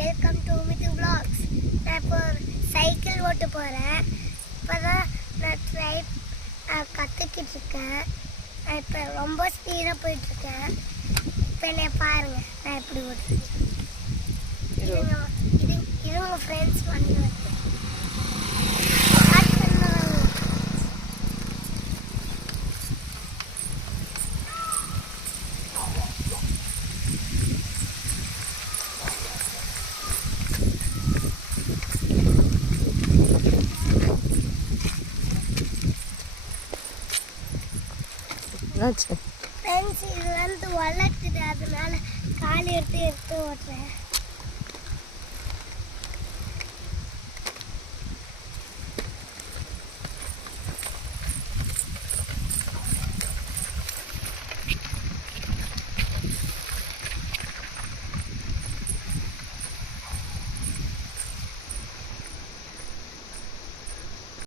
Welcome to Mithu vlogs. நான் இப்போ cycle ஓட்ட போகிறேன். இப்போ தான் நான் கற்றுக்கிட்டு இருக்கேன். நான் இப்போ ரொம்ப ஸ்பீடாக போயிட்டுருக்கேன். இப்போ என்னை பாருங்கள், நான் எப்படி ஓட்டுறேன். இது உங்கள் ஃப்ரெண்ட்ஸ் பண்ணி வந்து ஃப்ரெண்ட்ஸ் இது வந்து வளர்த்துது, அதனால காலை எடுத்து ஓட்டுறேன்.